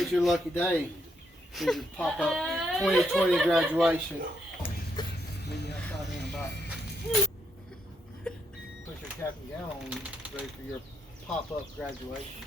Today's your lucky day. Here's your pop-up 2020 graduation. Put your cap and gown on, ready for your pop-up graduation.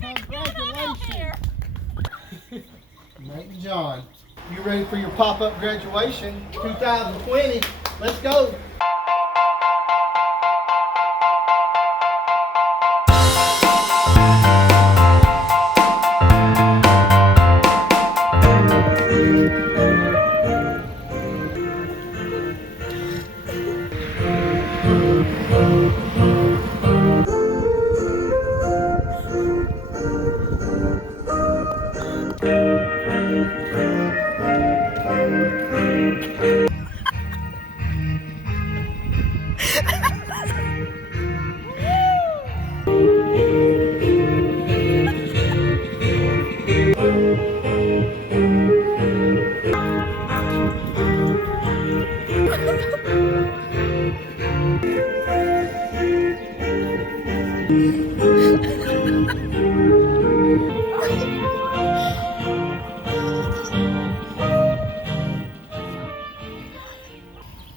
Congratulations! Nate and John, you ready for your pop-up graduation 2020? Let's go!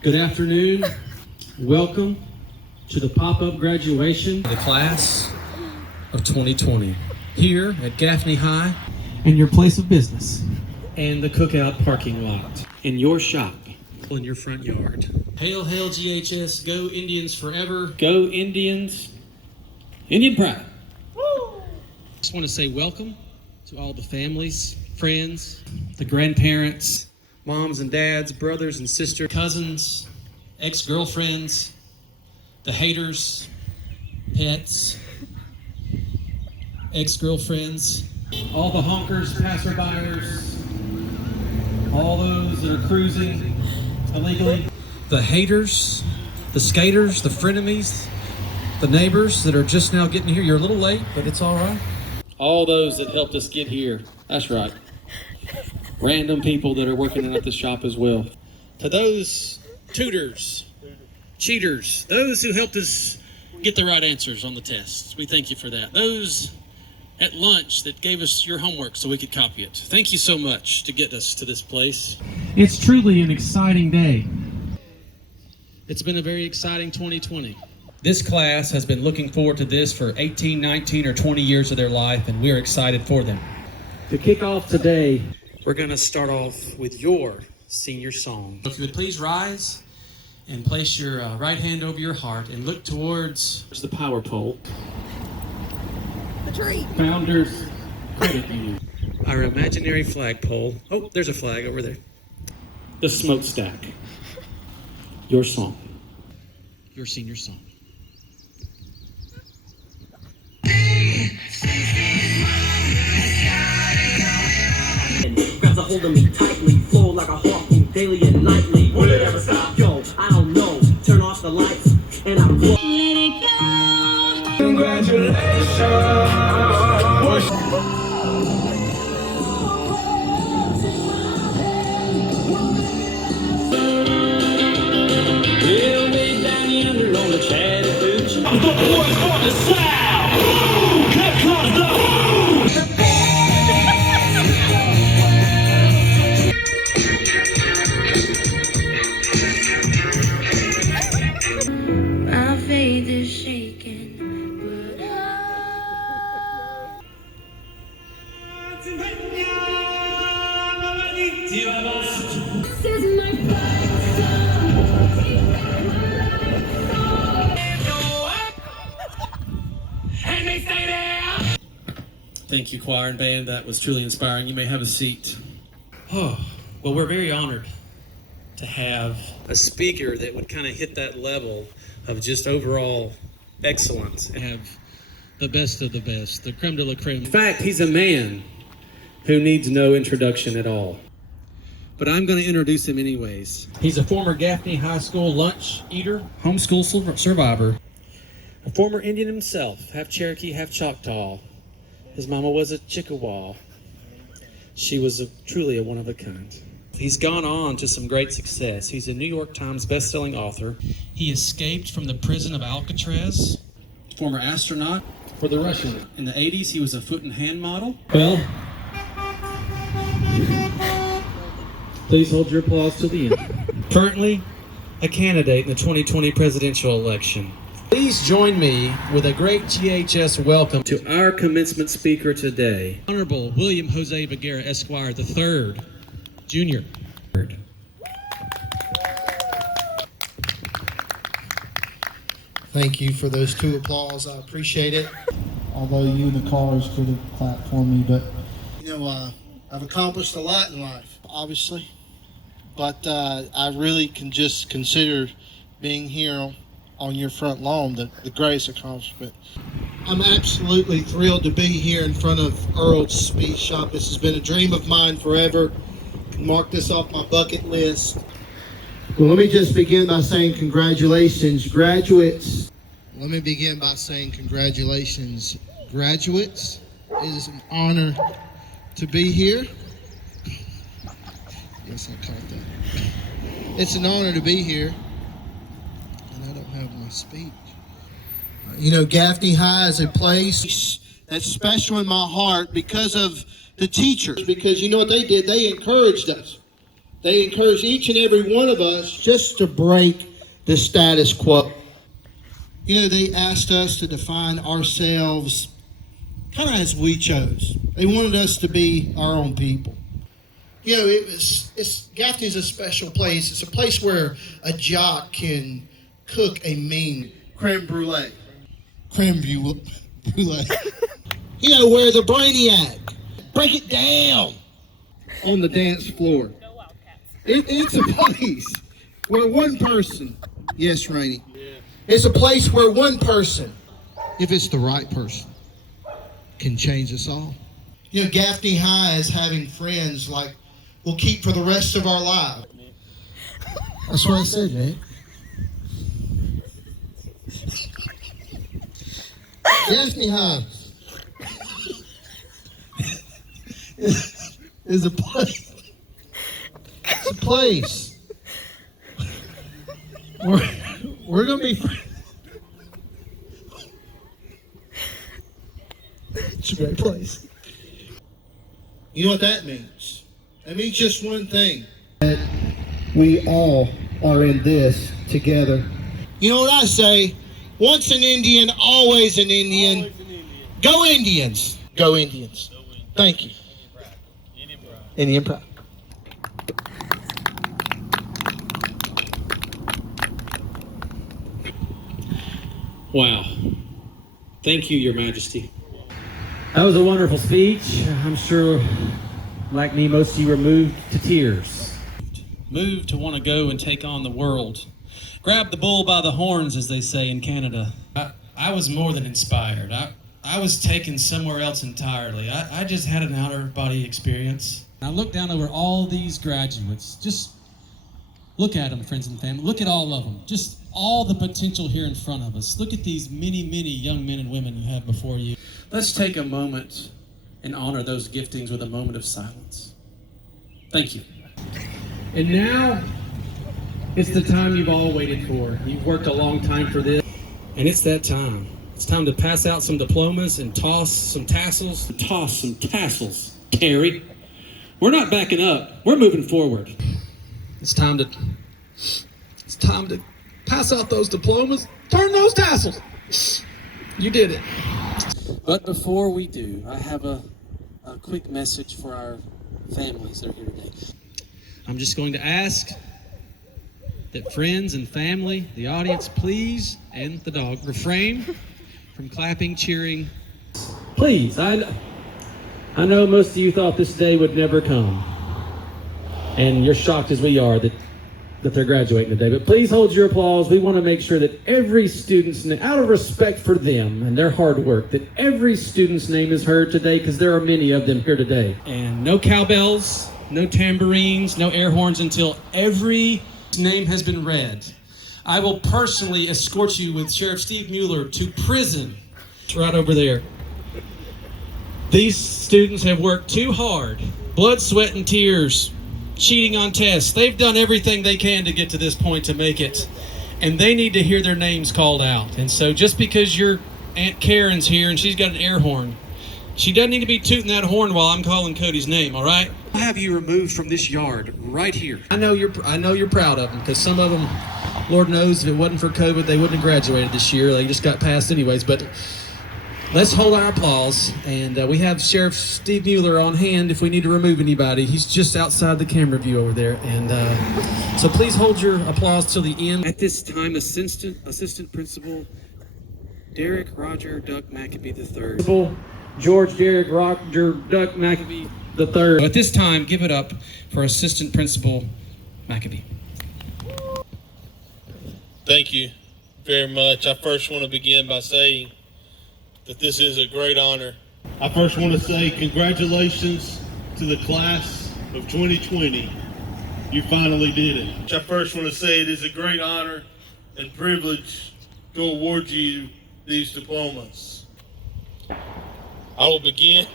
Good afternoon. Welcome to the pop-up graduation of the class of 2020 here at Gaffney High, in your place of business, and the cookout parking lot, in your shop, in your front yard. Hail, hail GHS, go Indians forever, go Indians, Indian pride. Woo! Just want to say welcome to all the families, friends, the grandparents, moms and dads, brothers and sisters, cousins, ex-girlfriends, the haters, pets, ex-girlfriends, all the honkers, passerbyers, all those that are cruising illegally, the haters, the skaters, the frenemies, the neighbors that are just now getting here. You're a little late, but it's all right. All those that helped us get here. That's right. Random people that are working at the shop as well. To those tutors, cheaters, those who helped us get the right answers on the tests, we thank you for that. Those at lunch that gave us your homework so we could copy it. Thank you so much to get us to this place. It's truly an exciting day. It's been a very exciting 2020. This class has been looking forward to this for 18, 19, or 20 years of their life, and we're excited for them. To kick off today, we're going to start off with your senior song. If you would please rise and place your right hand over your heart and look towards the power pole. The tree. Founders credit you. Our imaginary flagpole. Oh, there's a flag over there. The smokestack. Your song. Your senior song. Grabs a hold of me tightly, flow like a harpoon daily and nightly. Will it ever stop? Yo, I don't know. Turn off the lights and I blow. Let it go. Congratulations. We'll be down yonder on the Chattahoochee. I'm the boys from the South. Here comes the My faith is shaken, but this is my fight song. and they stay there. Thank you, choir and band. That was truly inspiring. You may have a seat. Oh, well, we're very honored to have a speaker that would kind of hit that level of just overall excellence and have the best of the best, the creme de la creme. In fact, he's a man who needs no introduction at all. But I'm going to introduce him anyways. He's a former Gaffney High School lunch eater, homeschool survivor, a former Indian himself, half Cherokee, half Choctaw. His mama was a Chippewa. She was truly a one of a kind. He's gone on to some great success. He's a New York Times best-selling author. He escaped from the prison of Alcatraz, former astronaut for the Russians. In the 80s, he was a foot and hand model. Well, Please hold your applause to the end. Currently, a candidate in the 2020 presidential election. Please join me with a great GHS welcome to our commencement speaker today, Honorable William Jose Vergara, Esquire III, Jr. Thank you for those two applause. I appreciate it. Although you in the cars could have clapped for me, but I've accomplished a lot in life, obviously. But I really can just consider being here on your front lawn the greatest accomplishment. I'm absolutely thrilled to be here in front of Earl's Speed Shop. This has been a dream of mine forever. Mark this off my bucket list. Well, let me just begin by saying congratulations, graduates. Let me begin by saying congratulations, graduates. It is an honor to be here. Yes, I caught that. It's an honor to be here. And I don't have my speech. Gaffney High is a place that's special in my heart because of the teachers. Because you know what they did? They encouraged us. They encouraged each and every one of us just to break the status quo. They asked us to define ourselves kind of as we chose. They wanted us to be our own people. Gaffney's a special place. It's a place where a jock can cook a mean creme brulee. Creme brulee. Where the brainiac break it down on the dance floor. It's a place where one person, yes, Rainey, it's a place where one person, if it's the right person, can change us all. Gaffney High is having friends like we'll keep for the rest of our lives. That's what I said, man. Gaffney High is a place. It's a place. We're gonna be friends. It's a great place. You know what that means? That means just one thing. That we all are in this together. You know what I say? Once an Indian, always an Indian. Go Indians. Go Indians. Thank you. Indian pride. Wow. Thank you, Your Majesty. That was a wonderful speech. I'm sure, like me, most of you were moved to tears. Moved to want to go and take on the world. Grab the bull by the horns, as they say in Canada. I was more than inspired. I was taken somewhere else entirely. I just had an outer body experience. I looked down over all these graduates. Just look at them, friends and family. Look at all of them. Just all the potential here in front of us. Look at these many, many young men and women you have before you. Let's take a moment and honor those giftings with a moment of silence. Thank you. And now, it's the time you've all waited for. You've worked a long time for this. And it's that time. It's time to pass out some diplomas and toss some tassels. Toss some tassels, Carrie. We're not backing up. We're moving forward. It's time to pass out those diplomas. Turn those tassels. You did it. But before we do, I have a quick message for our families that are here today. I'm just going to ask that friends and family, the audience, please, and the dog, refrain from clapping, cheering. Please, I know most of you thought this day would never come. And you're shocked as we are that they're graduating today. But please hold your applause. We want to make sure that every student's name, out of respect for them and their hard work, that every student's name is heard today, because there are many of them here today. And no cowbells, no tambourines, no air horns until every name has been read. I will personally escort you with Sheriff Steve Mueller to prison. It's right over there. These students have worked too hard. Blood, sweat, and tears. Cheating on tests. They've done everything they can to get to this point to make it. And they need to hear their names called out. And so just because your Aunt Karen's here and she's got an air horn She doesn't need to be tooting that horn while I'm calling Cody's name, all right? I'll have you removed from this yard right here. I know you're proud of them, because some of them, Lord knows, if it wasn't for COVID, they wouldn't have graduated this year. They just got passed anyways. But let's hold our applause. And we have Sheriff Steve Mueller on hand if we need to remove anybody. He's just outside the camera view over there. And so please hold your applause till the end. At this time, Assistant Principal Derek Roger Duck McAbee III. Principal George Derek Roger Duck McAbee III. At this time, give it up for Assistant Principal McAbee. Thank you very much. I first want to begin by saying that this is a great honor. I first want to say congratulations to the class of 2020. You finally did it. I first want to say it is a great honor and privilege to award you these diplomas. I will begin.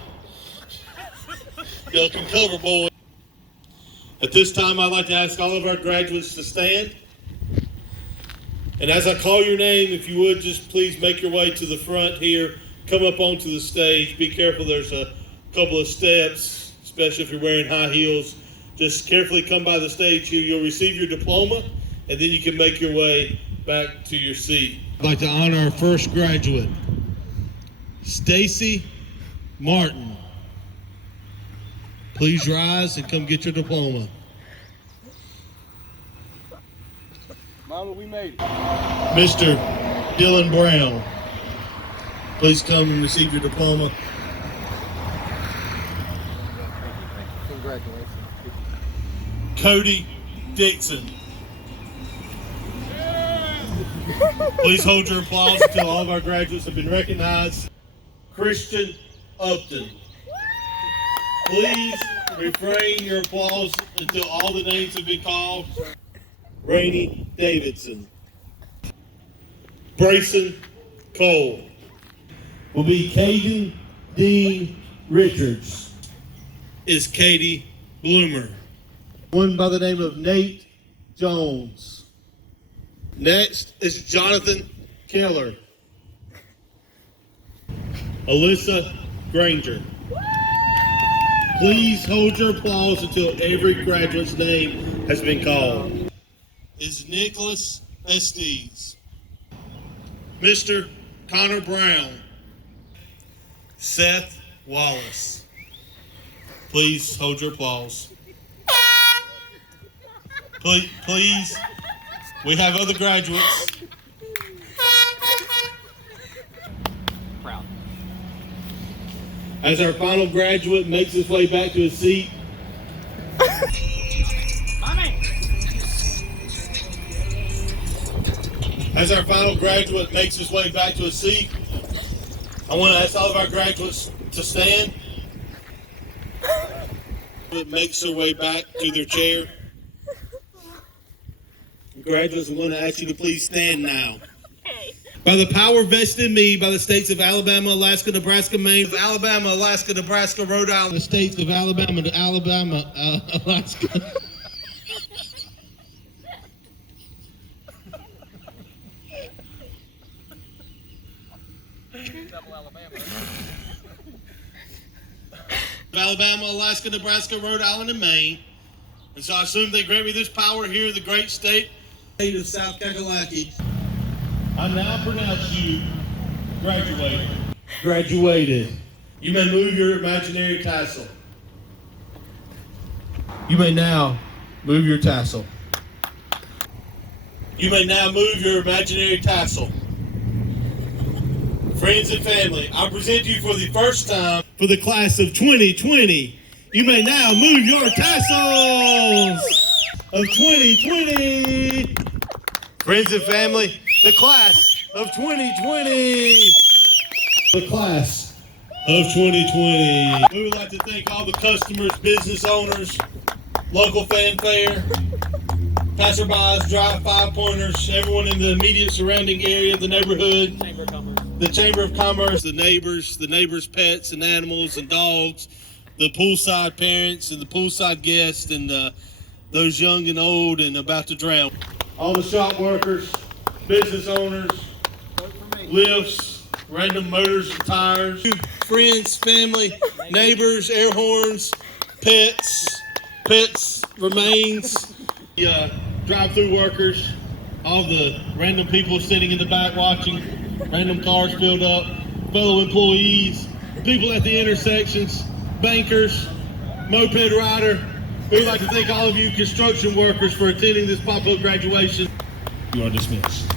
Y'all can cover, boy. At this time, I'd like to ask all of our graduates to stand. And as I call your name, if you would, just please make your way to the front here. Come up onto the stage. Be careful, there's a couple of steps, especially if you're wearing high heels. Just carefully come by the stage here. You'll receive your diploma, and then you can make your way back to your seat. I'd like to honor our first graduate, Stacy Martin. Please rise and come get your diploma. Mama, we made it. Mr. Dylan Brown, please come and receive your diploma. Congratulations. Cody Dixon. Please hold your applause until all of our graduates have been recognized. Christian Upton. Please refrain your applause until all the names have been called. Rainey Davidson. Brayson Cole. Will be Caden Dean Richards. Is Katie Bloomer. One by the name of Nate Jones. Next is Jonathan Keller. Alyssa Granger. Please hold your applause until every graduate's name has been called. Is Nicholas Estes. Mr. Connor Brown. Seth Wallace. Please hold your applause. Please, we have other graduates. Proud. As our final graduate makes his way back to his seat, As our final graduate makes his way back to his seat, I want to ask all of our graduates to stand. Makes their way back to their chair. Graduates, I want to ask you to please stand now. By the power vested in me by the states of Alabama, Alaska, Nebraska, Maine, Alabama, Alaska, Nebraska, Rhode Island, the states of Alabama, Alaska. Alabama, Alaska, Nebraska, Rhode Island, and Maine. And so I assume they grant me this power here in the great state of South Kakalaki. I now pronounce you graduated. Graduated. You may move your imaginary tassel. You may now move your tassel. You may now move your imaginary tassel. Friends and family, I present you for the first time for the class of 2020. You may now move your tassels of 2020. Friends and family, the class of 2020. The class of 2020. We would like to thank all the customers, business owners, local fanfare, passerbys, drive five pointers, everyone in the immediate surrounding area of the neighborhood. The Chamber of Commerce, the neighbors' pets and animals and dogs, the poolside parents and the poolside guests, and those young and old and about to drown. All the shop workers, business owners, lifts, random motors and tires, friends, family, neighbors, air horns, pets, remains, the drive-through workers, all the random people sitting in the back watching, random cars filled up, fellow employees, people at the intersections, bankers, moped rider. We'd like to thank all of you construction workers for attending this PopUp graduation. You are dismissed.